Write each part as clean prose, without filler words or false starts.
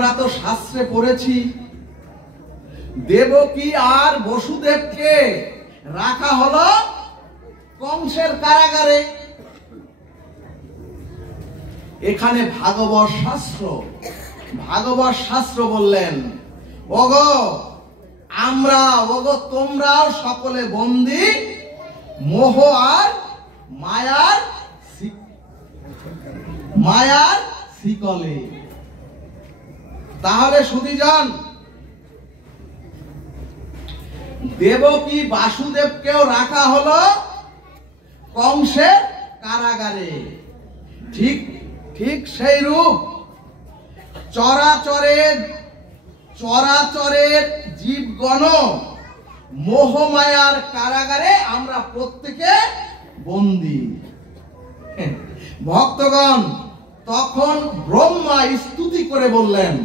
আমরা তো শাস্ত্রে পড়েছি দেবকী আর বসুদেবকে রাখা হলো কংসের কারাগারে। এখানে ভাগবত শাস্ত্র বললেন ওগো তোমরাও সকলে বন্দী মোহ আর মায়ার শিকলে। তাহলে সুধীজন, দেবকী বাসুদেবকেও রাখা হলো কংসের কারাগারে। ঠিক সেই রূপ চরাচরের জীবগণ মোহমায়ার কারাগারে আমরা প্রত্যেকে বন্দী। ভক্তগণ তখন ব্রহ্মা স্তুতি করে বললেন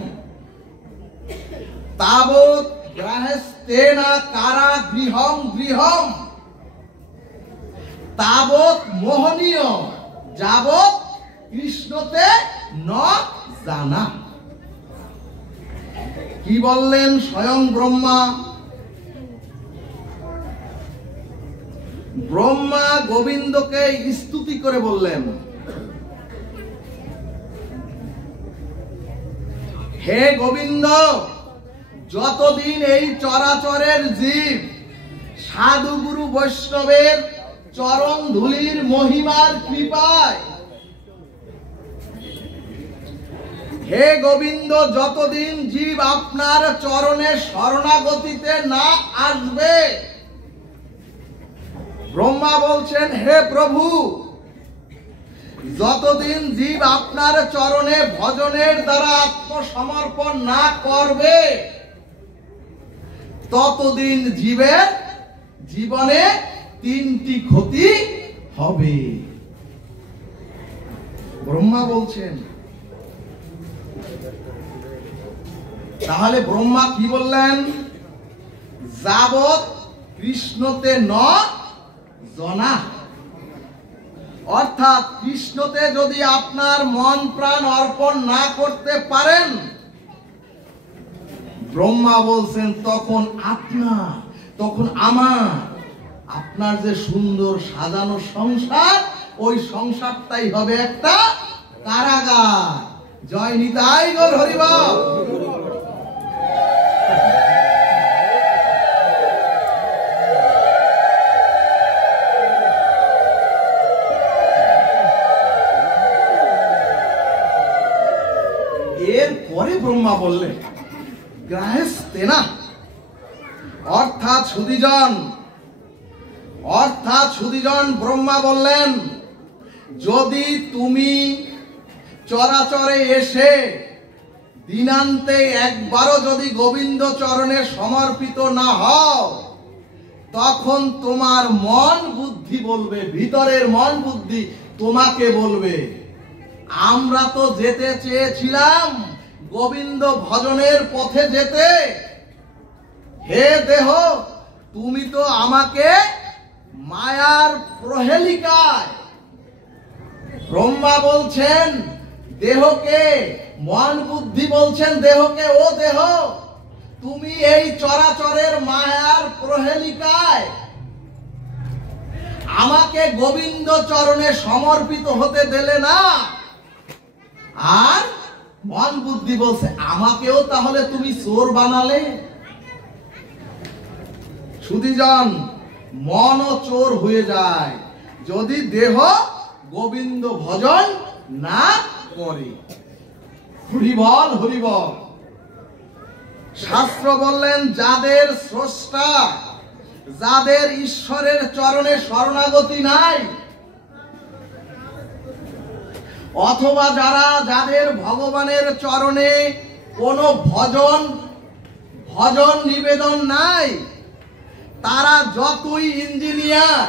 তাবৎ গ্রাহস্থেনা কারা গৃহম তাবৎ মোহনীয় যাবৎ কৃষ্ণতে ন জানা। কি বললেন স্বয়ং ব্রহ্মা গোবিন্দকে স্তুতি করে বললেন হে গোবিন্দ, যতদিন এই চরাচরের জীব সাধু গুরু বৈষ্ণবের চরণ ধুলির মহিমার কৃপায়, হে গোবিন্দ, যতদিন জীব আপনার চরণে শরণাগতিতে না আসবে, ব্রহ্মা বলছেন হে প্রভু, যতদিন জীব আপনার চরণে ভজনের দ্বারা আত্মসমর্পণ না করবে, ততদিন জীবের জীবনে তিনটি ক্ষতি হবে। ব্রহ্মা বলছেন। তাহলে ব্রহ্মা কি বললেন? যাবৎ কৃষ্ণতে ন জনা, অর্থাৎ কৃষ্ণতে যদি আপনার মন প্রাণ অর্পণ না করতে পারেন, ব্রহ্মা বলছেন তখন আপনার যে সুন্দর সাজানো সংসার, ওই সংসারটাই হবে একটা কারাগার। জয় নিতাই গৌর হরি বল। এরপরে ব্রহ্মা বললেন গ্রাহস্থেনা, অর্থাৎ সুধীজন ব্রহ্মা বললেন যদি তুমি চরাচরে এসে দিনান্তে একবারও যদি গোবিন্দ চরণে সমর্পিত না হও, তখন তোমার মন বুদ্ধি বলবে, ভিতরের মন বুদ্ধি তোমাকে বলবে আমরা তো যেতে চেয়েছিলাম গোবিন্দ ভজনের পথে যেতে, হে দেহ তুমি তো আমাকে মায়ার প্রহেলিকায়। ব্রহ্মা বলছেন দেহকে, মন বুদ্ধি বলছেন দেহকে, ও দেহ তুমি এই চরাচরের মায়ার প্রহেলিকায় আমাকে গোবিন্দ চরণে সমর্পিত হতে দিলে না। আর মন বুদ্ধি বলছে আমাকেও তাহলে তুমি চোর বানালে। সুধীজন, মনও চোর হয়ে যায় যদি দেহ গোবিন্দ ভজন না করে। হরিবল হরিবল। শাস্ত্র বললেন যাদের স্রষ্টা, যাদের ঈশ্বরের চরণে শরণাগতি নাই, অথবা যাদের ভগবানের চরণে কোনো ভজন নিবেদন নাই, তারা যতই ইঞ্জিনিয়ার,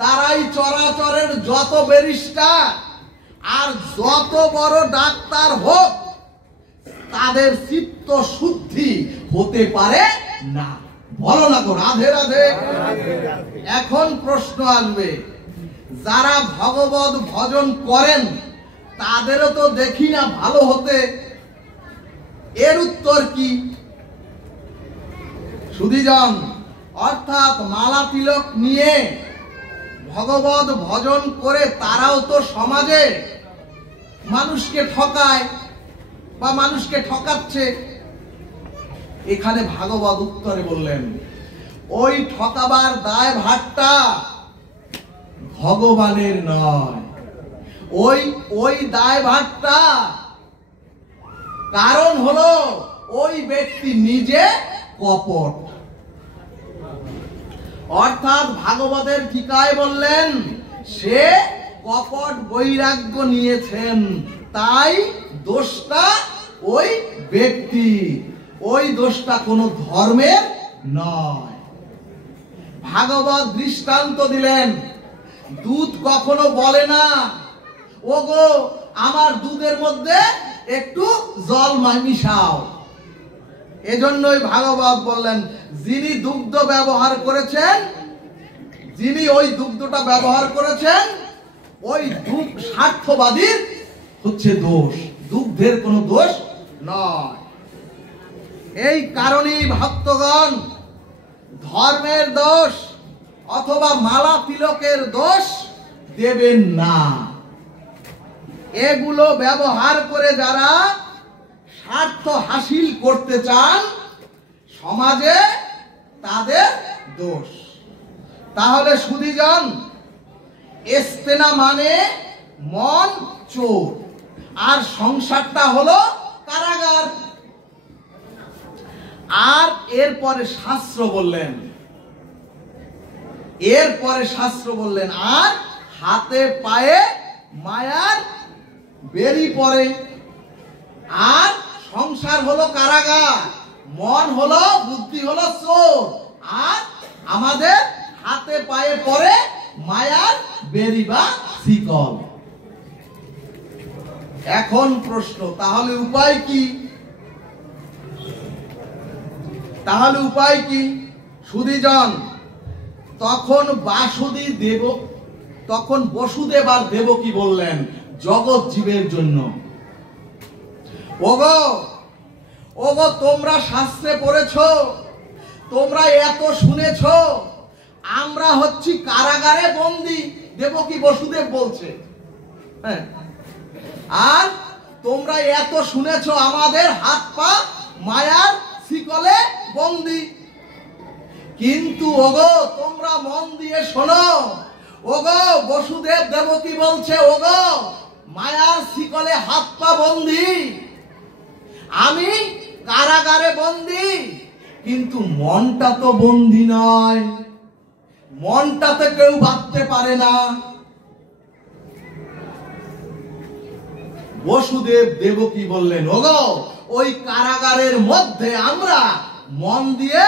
তারাই চরাচরের যত ব্যারিস্টার আর যত বড় ডাক্তার হোক, তাদের চিত্ত শুদ্ধি হতে পারে না। বলো না গো রাধে রাধে। এখন প্রশ্ন আসবে, যারা ভগবত ভজন করেন তাদেরও তো দেখি না ভালো হতে, এর উত্তর কি সুধীজন? অর্থাৎ মালা তিলক নিয়ে ভগবত ভজন করে তারাও তো সমাজে মানুষকে ঠকায় বা মানুষকে ঠকাচ্ছে। এখানে ভাগবত উত্তরে বললেন, ওই ঠকাবার দায় ভারটা ভগবানের নয়, ওই দায় ভারটা কারণ হলো ওই ব্যক্তি নিজে কপট। অর্থাৎ ভাগবতের টিকায় বললেন সে কপট বৈরাগ্য নিয়েছেন, তাই দোষটা ওই ব্যক্তি, ওই দোষটা কোনো ধর্মের নয়। ভাগবত দৃষ্টান্ত দিলেন, দুধ কখনো বলে না ওগো আমার দুধের মধ্যে একটু জল মিশাও। এজন্যই ভাগবত বললেন যিনি দুগ্ধ ব্যবহার করেছেন, যিনি ওই দুগ্ধটা ব্যবহার করেছেন, ওই দুধ স্বার্থবাদীর হচ্ছে দোষ, দুগ্ধের কোনো দোষ নয়। এই কারণেই ভক্তগণ ধর্মের দোষ অথবা মালা তিলকের দোষ দেবেন না। এগুলো ব্যবহার করে যারা স্বার্থ হাসিল করতে চান সমাজে, তাদের দোষ। তাহলে সুধীজন, ইস্তেনা মানে মন চোর, আর সংসারটা হলো কারাগার। আর এরপরে শাস্ত্র বললেন, আর হাতে পায়ে মায়ার বেরি পড়ে। আর সংসার হলো কারাগার, মন হলো, বুদ্ধি হলো চোর, আর আমাদের হাতে পায়ে পড়ে মায়ার বেরি বা শিকল। এখন প্রশ্ন, তাহলে উপায় কি? সুধীজন, তখন বসুদেব আর দেবকী বললেন জগৎ জীবের জন্য, ওগো তোমরা শাস্ত্রে পড়েছো, তোমরা এত শুনেছো, আমরা হচ্ছি কারাগারে বন্দী। দেবকী বসুদেব বলছে, হ্যাঁ, আর তোমরা এত শুনেছো আমাদের হাত পা মায়ার শিকলে বন্দী। কিন্তু ওগো তোমরা মন দিয়ে শোনো, ওগো বসুদেব দেবকী বলছে, ওগো মায়ার শিকলে হাত পা বন্দী, আমি কারাগারে বন্দী, কিন্তু মনটা তো বন্দী নয়, মনটাতে কেউ বাঁধতে পারে না। বসুদেব দেবকী বললেন, ওগো ওই কারাগারের মধ্যে আমরা মন দিয়ে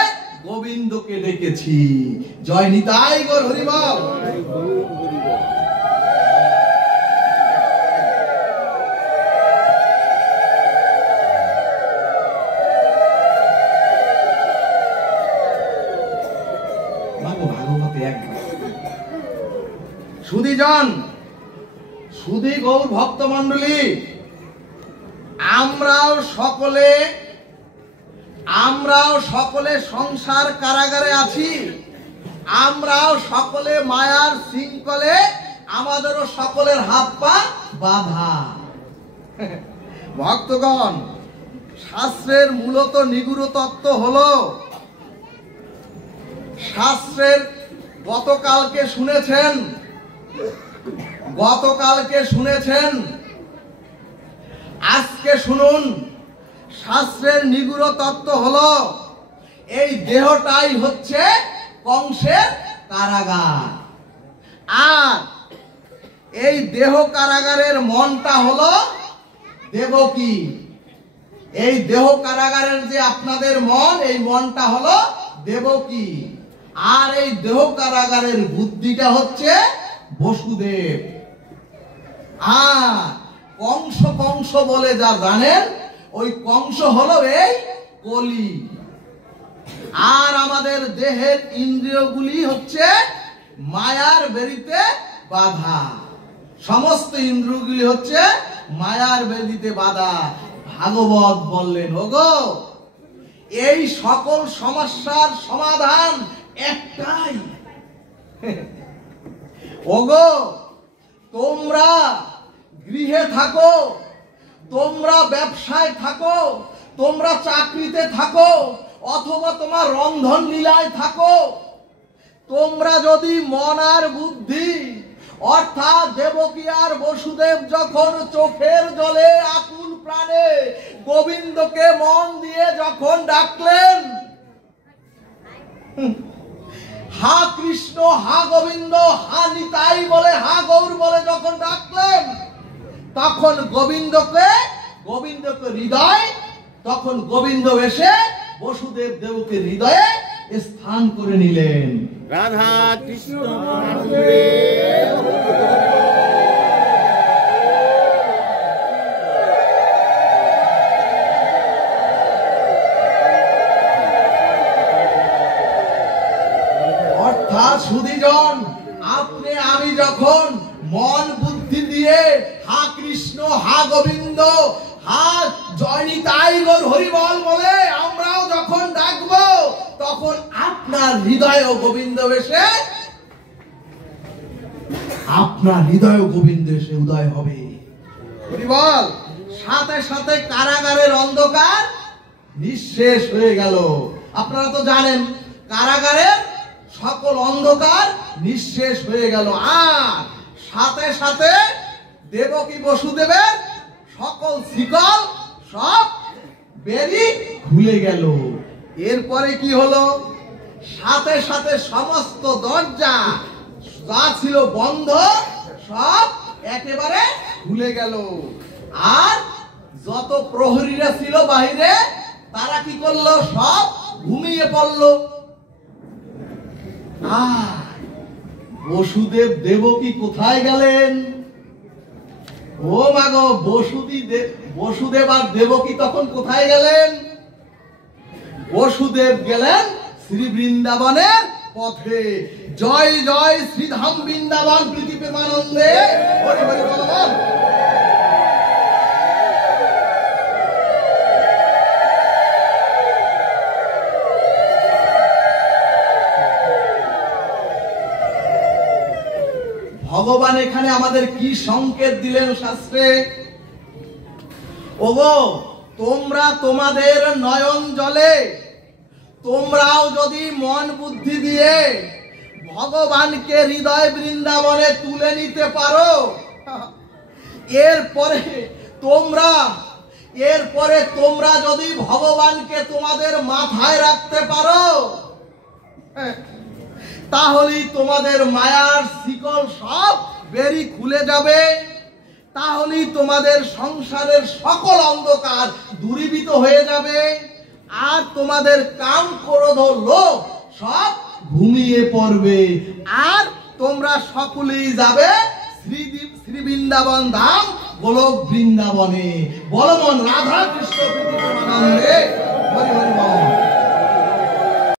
গোবিন্দকে ডেকেছি। জয় নিতাই গৌর হরি বল। সুধীজন, সুধী গৌর ভক্ত মন্ডলী, আমরাও সকলে সংসার কারাগারে আছি, আমরাও সকলে মায়ার শৃঙ্খলে, আমাদেরও সকলের হাত পা বাঁধা। ভক্তগণ, শাস্ত্রের মূলত নিগূঢ় তত্ত্ব হলো, শাস্ত্রের গতকালকে শুনেছেন, আজকে শুনুন। শাস্ত্রের নিগূঢ় তত্ত্ব হলো এই দেহটাই হচ্ছে কংসের কারাগার, আর এই দেহ কারাগারের মনটা হলো দেবকী। এই দেহ কারাগারের যে আপনাদের মন, এই মনটা হলো দেবকী, আর এই দেহ কারাগারের বুদ্ধিটা হচ্ছে বসুদেব। আর কংস বলে যা জানেন, ওই কংস হলো এই কলি। আর আমাদের দেহের ইন্দ্রিয়গুলি হচ্ছে মায়ার বেরিতে বাঁধা, সমস্ত ইন্দ্রিয়গুলি হচ্ছে মায়ার বেরিতে বাঁধা। ভাগবত বললেন, ওগো এই সকল সমস্যার সমাধান একটাই। ওগো তোমরা গৃহে থাকো, তোমরা ব্যবসায় থাকো, তোমরা চাকরিতে থাকো, অথবা তোমার রন্ধন লীলায় থাকো, তোমরা যদি মন আর বুদ্ধি অর্থাৎ দেবকী আর বসুদেব যখন চোখের জলে আকুল প্রাণে গোবিন্দকে মন দিয়ে যখন ডাকলেন, হা কৃষ্ণ হা গোবিন্দ হা নিতাই বলে, হা গৌর বলে যখন ডাকলেন, তখন গোবিন্দকে হৃদয়, তখন গোবিন্দ এসে বসুদেব দেবকে হৃদয়ে স্থান করে নিলেন। রাধা কৃষ্ণ অর্থাৎ সুধীজন, আপনি আমি যখন মন বুদ্ধি দিয়ে হা কৃষ্ণ হা গোবিন্দ হা জয় নিতাই গৌর হরি বল বলে আমরাও যখন ডাকবো, তখন আপনার হৃদয় গোবিন্দ এসে, আপনার হৃদয় গোবিন্দ এসে উদয় হবে। হরি বল। সাথে সাথে কারাগারের অন্ধকার নিঃশেষ হয়ে গেল। আপনারা তো জানেন কারাগারের সকল অন্ধকার নিঃশেষ হয়ে গেল, আর সাথে সাথে দেবকী বসুদেবের সকল শিকল সব বেরিয়ে খুলে গেল। এরপরে কি হলো? সাথে সাথে সমস্ত দরজা যা ছিল বন্ধ সব একেবারে খুলে গেল, আর যত প্রহরীরা ছিল বাহিরে তারা কি করলো? সব ঘুমিয়ে পড়লো। বসুদেব দেবকী কোথায় গেলেন? ও মাগো, বসুদেব আর দেবকী তখন কোথায় গেলেন? বসুদেব গেলেন শ্রী বৃন্দাবনের পথে। জয় জয় শ্রীধাম বৃন্দাবন প্রীতি প্রেমানন্দে হরি হরি বল। ভগবান এখানে আমাদের কি সংকেত দিলেন শাস্ত্রে? ওগো তোমরা তোমাদের নয়ন জলে তোমরাও যদি মন বুদ্ধি দিয়ে ভগবানকে হৃদয় বৃন্দাবনে তুলে নিতে পারো, এরপরে তোমরা যদি ভগবানকে তোমাদের মাথায় রাখতে পারো, তাহলেই তোমাদের মায়ার শিকল সব বেরি খুলে যাবে, তাহলেই তোমাদের সংসারের সকল অন্ধকার দূরীভূত হয়ে যাবে, আর তোমাদের কাম ক্রোধ লোভ সব ঘুমিয়ে পড়বে, আর তোমরা সকলেই যাবে শ্রী বৃন্দাবন ধাম গোলক বৃন্দাবনে। বলমন রাধা কৃষ্ণ প্রীতি প্রেমানন্দে হরি হরি বল।